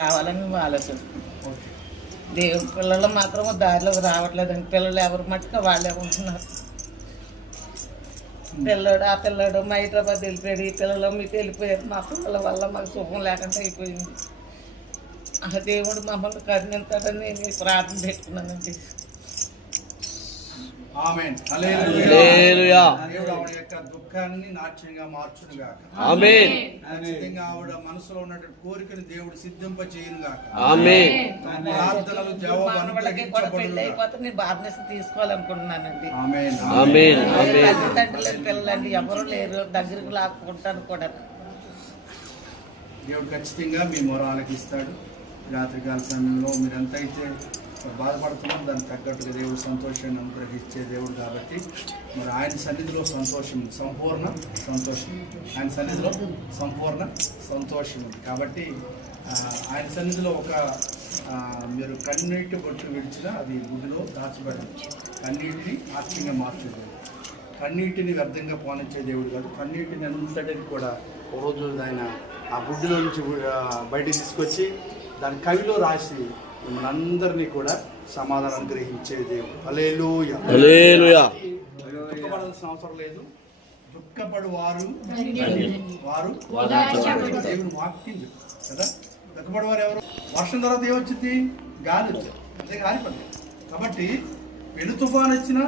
కావాలని ఆలోచన. దేవుడి పిల్లలు మాత్రం దారిలోకి రావట్లేదండి. పిల్లలు ఎవరు మట్టుగా వాళ్ళే ఉంటున్నారు. ఆ పిల్లడు మా హైదరాబాద్ వెళ్ళిపోయాడు, ఈ పిల్లలు మీకు వెళ్ళిపోయారు. మా పిల్లల వల్ల మాకు సుఖం లేకుండా అయిపోయింది. ఆ దేవుడు మమ్మల్ని కరుణించాడని నేను ప్రార్థన పెట్టుకున్నానండి. ఆమేన్. హల్లెలూయా. దేవుడు ఆవిడ యొక్క దుఃఖాన్ని నాట్యంగా మార్చును గాక. ఆమేన్. ఖచ్చితంగా ఆవిడ మనసులో ఉన్నటువంటి కోరికను దేవుడు సిద్ధింప చేయను గాక. ఆమేన్. ప్రార్థనలు జవాబు అనుగ్రహించబడును గాక. నేను బాప్టిజం తీసుకోవాలనుకుంటున్నానండి. ఆమేన్. ఆమేన్. ఆమేన్. తల్లిదండ్రులు పిల్లలండి ఎవరు లేరు, దగ్గరికి లాక్కుంటాను కూడా. దేవుడు ఖచ్చితంగా మీ మొర ఆలకిస్తాడు. రాత్రికాల సమయంలో మీరు ఎంతైతే బాధపడుతున్నారో దానికి తగ్గట్టుగా దేవుడు సంతోషాన్ని అనుగ్రహించే దేవుడు కాబట్టి మరి ఆయన సన్నిధిలో సంతోషం, సంపూర్ణ సంతోషం. ఆయన సన్నిధిలో సంపూర్ణ సంతోషం ఉంది కాబట్టి ఆయన సన్నిధిలో ఒక మీరు కన్నీటి బొట్టు విడిచినా అది గుడిలో దాచబడింది. కన్నీటిని ఆత్మీయంగా మార్చేది, కన్నీటిని వ్యర్థంగా పోనిచ్చే దేవుడు కాదు. కన్నీటిని అంతటిని కూడా ఒక రోజు ఆయన ఆ గుడ్డిలో నుంచి బయటికి తీసుకొచ్చి దాని కవిలో రాసి మిమ్మల్ని అందరినీ కూడా సమాధానం అనుగ్రహించే దేవుడు. హల్లెలూయా. హల్లెలూయా. దుఃఖపడాల్సిన అవసరం లేదు. దుఃఖపడు వారు దేవుడు వాక్యం కదా. దుఃఖపడు వారు ఎవరు? వర్షం తర్వాత ఏమొచ్చింది? గాలి వచ్చింది, అంతే గాలిపడింది. కాబట్టి పెను తుఫాను వచ్చినా